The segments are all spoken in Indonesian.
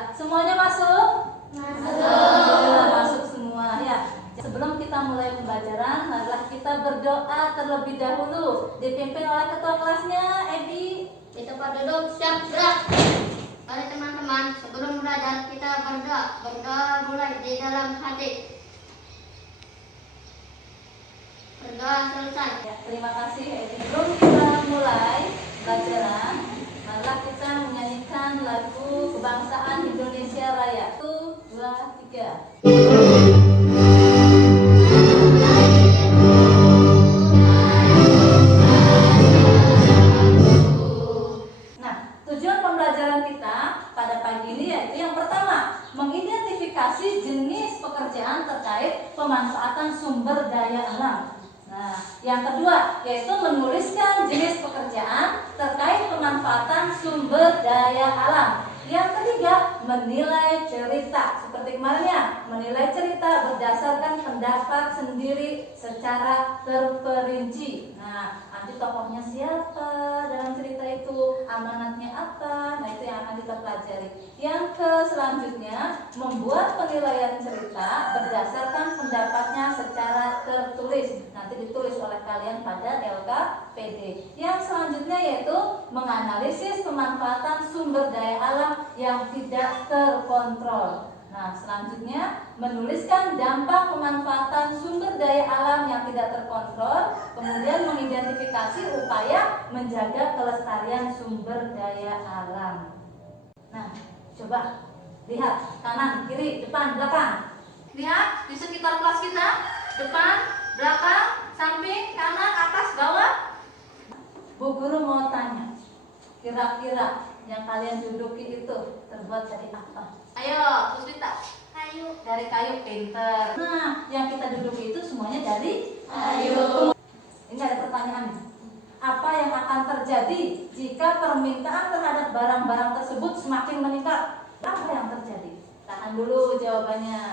Ya, semuanya masuk? Masuk. Masuk semua ya. Sebelum kita mulai pembelajaran, marilah kita berdoa terlebih dahulu. Dipimpin oleh ketua kelasnya, Ebi. Kita berduduk, siap gerak. Mari teman-teman, sebelum belajar kita berdoa. Berdoa mulai di dalam hati. Berdoa selesai. Ya, terima kasih Ebi. Sebelum kita mulai pembelajaran, marilah kita menyanyikan lagu kebangsaan Indonesia Raya. 1, 2, 3. Tujuan pembelajaran kita pada pagi ini yaitu yang pertama, mengidentifikasi jenis pekerjaan terkait pemanfaatan sumber daya alam. Nah, yang kedua yaitu menuliskan jenis pekerjaan terkait pemanfaatan sumber daya alam. Yang ketiga, menilai cerita. Seperti kemarinnya, menilai cerita berdasarkan pendapat sendiri secara terperinci. Nah, nanti tokohnya siapa dalam cerita itu, amanatnya apa, nah itu yang akan kita pelajari. Yang selanjutnya, membuat penilaian cerita berdasarkan pendapatnya secara tertulis. Nanti ditulis oleh kalian pada LKPD. Yang selanjutnya yaitu menganalisis pemanfaatan sumber daya alam yang tidak terkontrol. Nah, selanjutnya menuliskan dampak pemanfaatan sumber daya alam yang tidak terkontrol, kemudian mengidentifikasi upaya menjaga kelestarian sumber daya alam. Nah, coba lihat kanan, kiri, depan, belakang. Lihat di sekitar kelas kita, depan, belakang, samping, kanan, atas, bawah. Bu Guru mau tanya, kira-kira yang kalian duduki itu terbuat dari apa? Ayo, Puspita. Kayu. Dari kayu, pinter. Nah, yang kita duduki itu semuanya dari kayu. Ini ada pertanyaan. Apa yang akan terjadi jika permintaan terhadap barang-barang tersebut semakin meningkat? Apa yang terjadi? Tahan dulu jawabannya.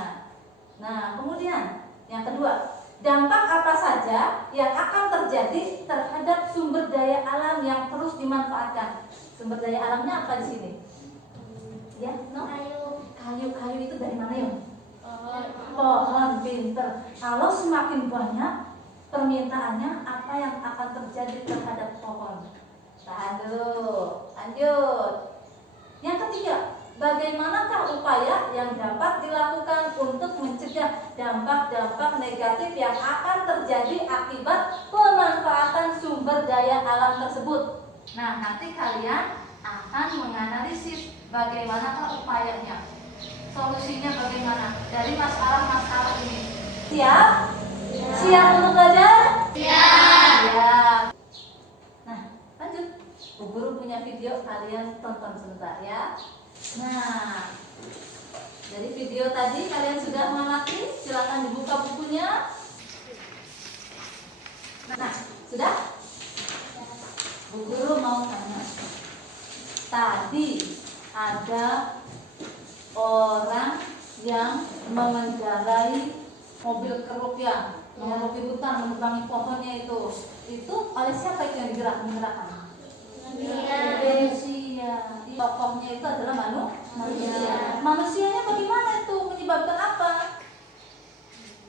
Nah, kemudian yang kedua, dampak apa saja yang akan terjadi terhadap sumber daya alam yang terus dimanfaatkan? Sumber daya alamnya apa di sini? Ya, no? Kayu itu dari mana ya? Pohon, pinter. Kalau semakin banyak permintaannya, apa yang akan terjadi terhadap pohon? Tahan dulu, lanjut. Yang ketiga, bagaimanakah upaya yang dapat dilakukan untuk mencegah dampak-dampak negatif yang akan terjadi akibat pemanfaatan sumber daya alam tersebut? Nah, nanti kalian akan menganalisis bagaimanakah upayanya, solusinya bagaimana dari masalah-masalah ini. Siap? Siap untuk belajar? Siap. Nah, lanjut. Bu Guru punya video, kalian tonton sebentar ya. Nah, dari video tadi kalian sudah mengerti? Silakan dibuka bukunya. Nah, sudah? Bu Guru mau tanya. Tadi ada orang yang mengendarai mobil keruk ya, mengerupi hutan, menebangi pohonnya itu oleh siapa itu yang menggerakkan? Manusia. Tokohnya itu adalah manusia. Manusianya bagaimana itu? Menyebabkan apa?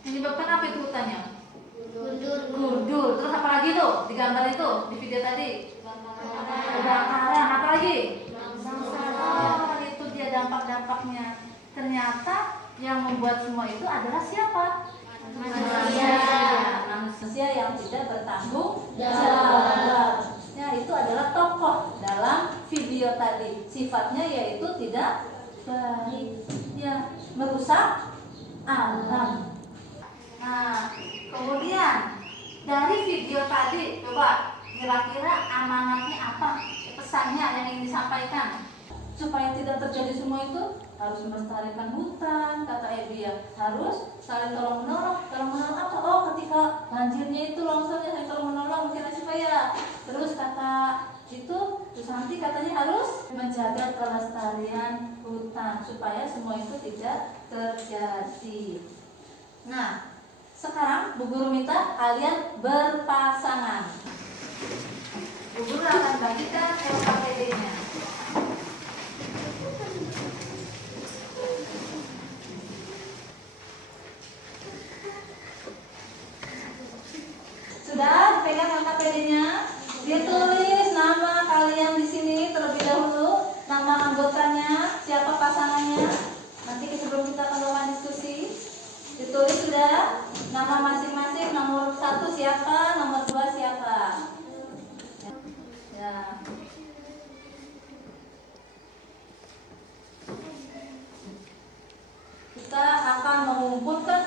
Menyebabkan apa itu hutannya? Gundul. Terus apa lagi tuh di gambar itu, di video tadi? Kebakaran. Apa lagi? Itu dia dampak-dampaknya. Ternyata yang membuat semua itu adalah siapa? Manusia yang tidak bertanggung jawab. Nah, itu adalah tokoh dalam video tadi. Sifatnya yaitu tidak baik, ya, merusak alam. Nah, kemudian dari video tadi, coba kira-kira amanatnya apa? Pesannya yang ingin disampaikan supaya tidak terjadi semua itu harus melestarikan hutan, kata Ebi ya, harus saling tolong menolong. Tolong menolong apa? Oh, ketika banjirnya itu longsornya saling tolong menolong, mungkin supaya. Terus kata itu Susanti katanya harus menjaga kelestarian hutan supaya semua itu tidak terjadi. Nah, sekarang Bu Guru minta kalian berpasangan. Bu Guru akan bagikan LKPD-nya.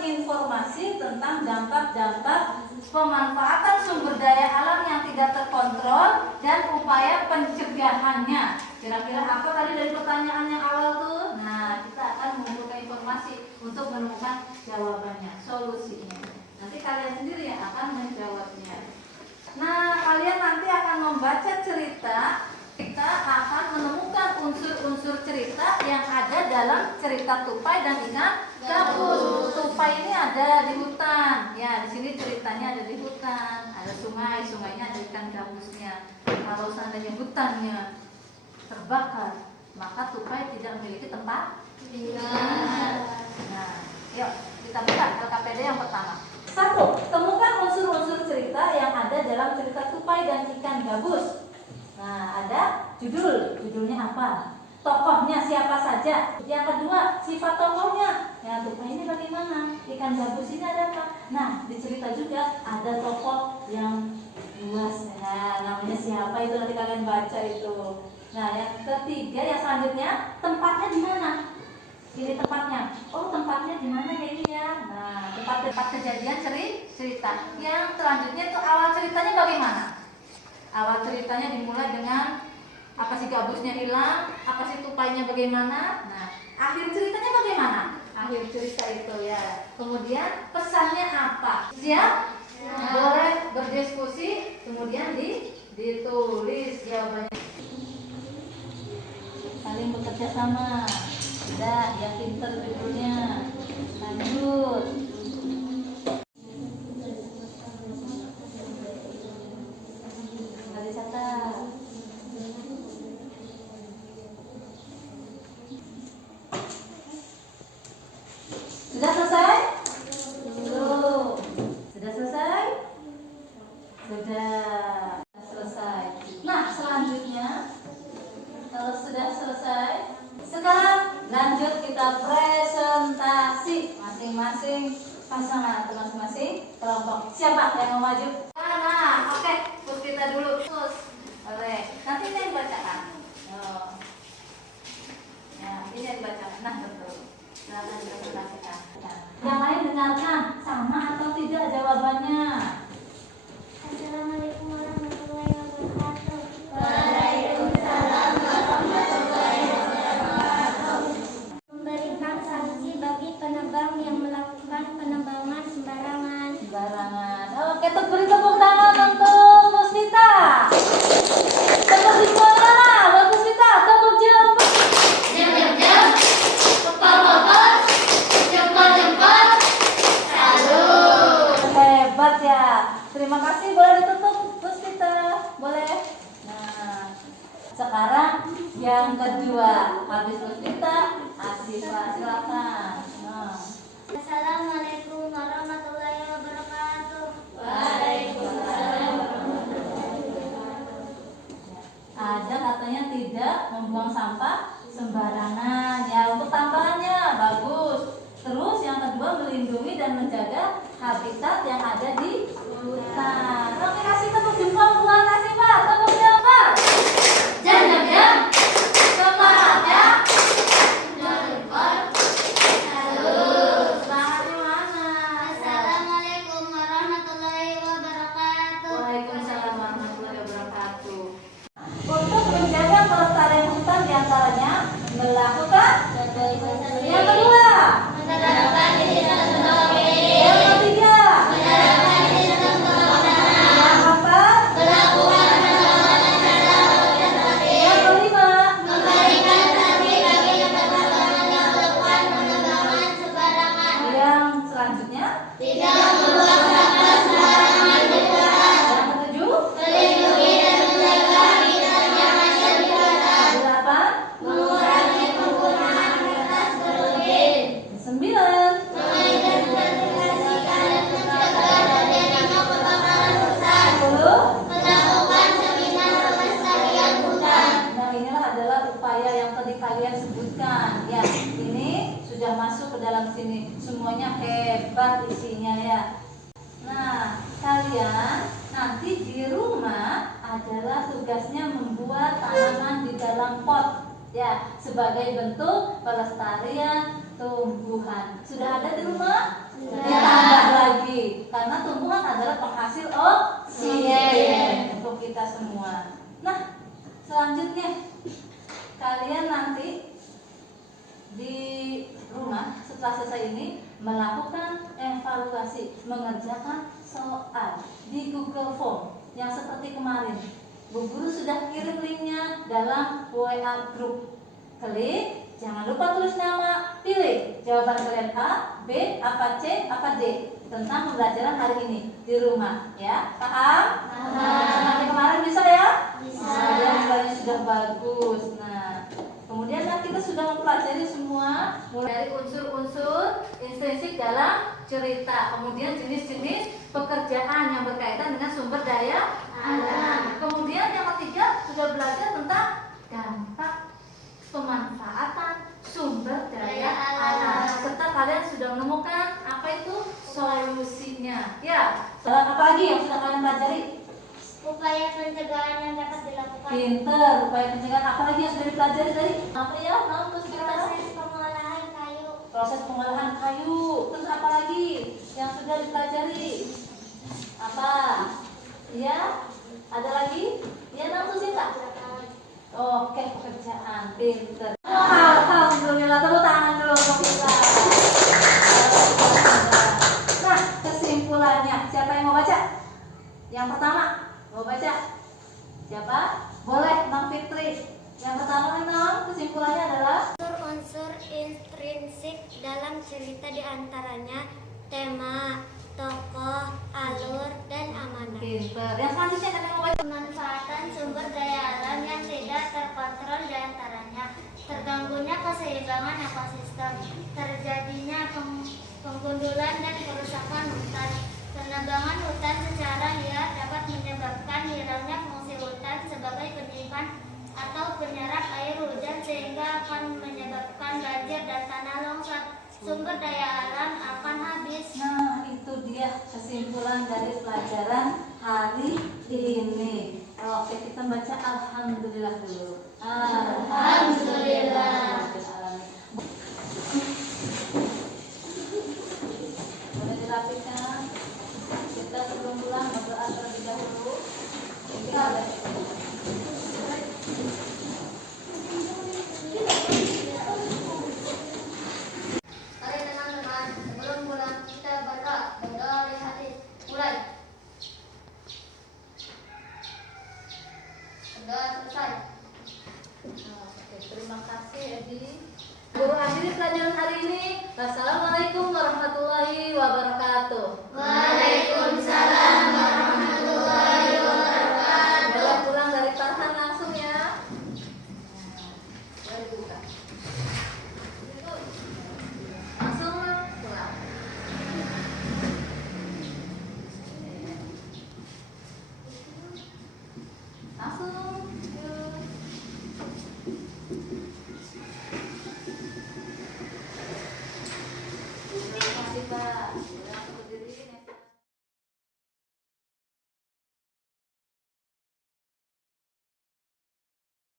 informasi tentang dampak-dampak pemanfaatan sumber daya alam yang tidak terkontrol dan upaya pencegahannya. Kira-kira apa tadi dari pertanyaan yang awal tuh? Nah, kita akan mengumpulkan informasi untuk menemukan jawabannya, solusinya. Nanti kalian sendiri yang akan menjawabnya. Nah, kalian nanti akan membaca cerita. Kita akan menemukan unsur-unsur cerita yang ada dalam cerita tupai dan ikan gabus. Tupai ini ada di hutan. Ya, di sini ceritanya ada di hutan. Ada sungai, sungainya ada ikan gabusnya. Kalau seandainya hutannya terbakar, maka tupai tidak memiliki tempat tinggal. Nah, yuk kita buka LKPD yang pertama. 1. Temukan unsur-unsur cerita yang ada dalam cerita tupai dan ikan gabus. Nah, ada judulnya apa? Tokohnya siapa saja? Yang kedua, sifat tokohnya. Ya, tupai ini bagaimana? Ikan gabus ini ada apa? Nah, di cerita juga ada tokoh yang luas. Nah, namanya siapa itu nanti kalian baca itu. Nah, yang ketiga, yang selanjutnya, tempatnya di mana? Ini tempatnya. Oh, tempatnya di mana ya ini ya? Nah, tempat kejadian cerita. Yang selanjutnya itu awal ceritanya bagaimana? Awal ceritanya dimulai dengan apa sih gabusnya hilang, apa sih tupainya bagaimana. Nah, akhir ceritanya bagaimana? Akhir cerita itu ya. Kemudian pesannya apa? Siap? Boleh berdiskusi, kemudian ditulis jawabannya. Saling bekerja sama. Sudah, yang pinter judulnya. Lanjut. Sudah selesai? Belum. Sudah selesai? Sudah selesai. Nah, selanjutnya kalau sudah selesai, sekarang lanjut kita presentasi masing-masing pasangan atau masing-masing kelompok. Siapa yang mau maju? Nah, oke, kita dulu. Terus, oke. Nanti ini yang bacakan. Oh. Ya, ini yang dibacakan. Nah, betul. Silakan dipresentasikan. Yang lain dengarkan, sama atau tidak jawabannya? Assalamualaikum warahmatullahi wabarakatuh. Waalaikumsalam warahmatullahi wabarakatuh. Memberikan sanksi bagi penebang yang melakukan penebangan sembarangan. Oke, beri tepuk tangan untuk Puspita. Tepuk di sebelah mana? Buat Puspita, tepuk jempol. Jam-jam, kepal-kepal, jempol-jempol, salut. Hebat ya. Terima kasih, boleh ditutup Puspita. Boleh. Nah, sekarang yang kedua. Habis Puspita, Asyifa, silakan. Nah. Assalamualaikum warahmatullahi wabarakatuh. Waalaikumsalam warahmatullahi Ada katanya tidak membuang sampah sembarangan. Ya, untuk tambahannya bagus. Terus yang kedua, melindungi dan menjaga habitat yang ada di hutan. Oke, kasih tepuk jempol buat Asyifa. Tepuk jempol. Jam-jam, semangatnya, jempol-jempol, salut. Semangatnya mana? Assalamualaikum warahmatullahi wabarakatuh. Waalaikumsalam warahmatullahi wabarakatuh. Untuk menjaga pelestarian hutan diantaranya melakukan yang kedua, Menerapkan sistem KPD, yang ketiga, menerapkan sistem kebendaharaan, yang keempat, melakukan pengawasan secara organisatif, yang kelima, memberikan sanksi bagi penerbangan yang melakukan penerbangan sembarangan, yang selanjutnya, tidak membuang sampah sembarangan di hutan, yang ketujuh, melindungi dan menjaga habitat yang ada di hutan, delapan, mengurangi penggunaan kertas berlebih, sembilan, mengimplementasikan dan mencegah terjadinya kebakaran hutan, sepuluh. melakukan seminar pelestarian hutan. Nah, inilah adalah upaya yang tadi kalian sebutkan. Ya, ini sudah masuk ke dalam sini. Semuanya hebat isinya ya. Nah, kalian nanti di rumah adalah tugasnya membuat tanaman di dalam pot. Ya, sebagai bentuk pelestarian tumbuhan. Sudah ada di rumah? ditambah lagi karena tumbuhan adalah penghasil oksigen untuk kita semua. Nah, selanjutnya kalian nanti di rumah setelah selesai ini melakukan evaluasi, mengerjakan soal di Google Form yang seperti kemarin. Bu Guru sudah kirim linknya dalam WA Group. Klik, jangan lupa tulis nama, pilih jawaban kalian A, B, apa C, apa D tentang pembelajaran hari ini di rumah, ya. Paham? Seperti kemarin bisa ya? Bisa. Nah, nilainya sudah bagus. Nah, kemudian kita sudah mempelajari semua mulai dari unsur-unsur intrinsik dalam cerita, kemudian jenis-jenis pekerjaan yang berkaitan dengan sumber daya alam. Kemudian yang ketiga sudah belajar tentang dampak pemanfaatan sumber daya alam, serta kalian sudah menemukan apa itu solusinya. Ya, apa lagi yang sudah kalian pelajari? Upaya pencegahan yang dapat dilakukan. Pinter, upaya pencegahan. Apa lagi yang sudah dipelajari tadi? Apa ya? Terus kita Proses pengolahan kayu. proses pengolahan kayu. Terus apa lagi yang sudah dipelajari? Apa? Iya? Ada lagi? Iya, langsung tak? Oke, pekerjaan. Pinter. Alhamdulillah, tepuk tangan dulu untuk kita. Nah, kesimpulannya, siapa yang mau baca? Yang pertama, mau baca? Siapa? Boleh, Bang Fitri. Yang pertama memang kesimpulannya adalah Unsur-unsur intrinsik dalam cerita diantaranya tema, tokoh, alur, dan amanah. pinter. Yang selanjutnya kalian mau baca? Pemanfaatan sumber daya alam yang tidak terkontrol diantaranya terganggunya keseimbangan ekosistem, terjadinya penggundulan dan kerusakan hutan, penebangan hutan secara liar dapat menyebabkan hilangnya fungsi hutan sebagai penyimpan atau penyerap air hujan sehingga akan menyebabkan banjir dan tanah longsor. Sumber daya alam akan habis. Nah, itu dia kesimpulan dari pelajaran hari ini. Oke, kita baca alhamdulillah dulu. Alhamdulillah. Boleh dirapikan. Kita sebelum pulang berdoa terlebih dahulu. Kita Mari teman-teman, sebelum pulang kita berdoa dari hati. Mulai. Sudah selesai. Oke, terima kasih Edi. Guru akhiri pelajaran hari ini. Wassalamualaikum warahmatullahi wabarakatuh. Waalaikumsalam.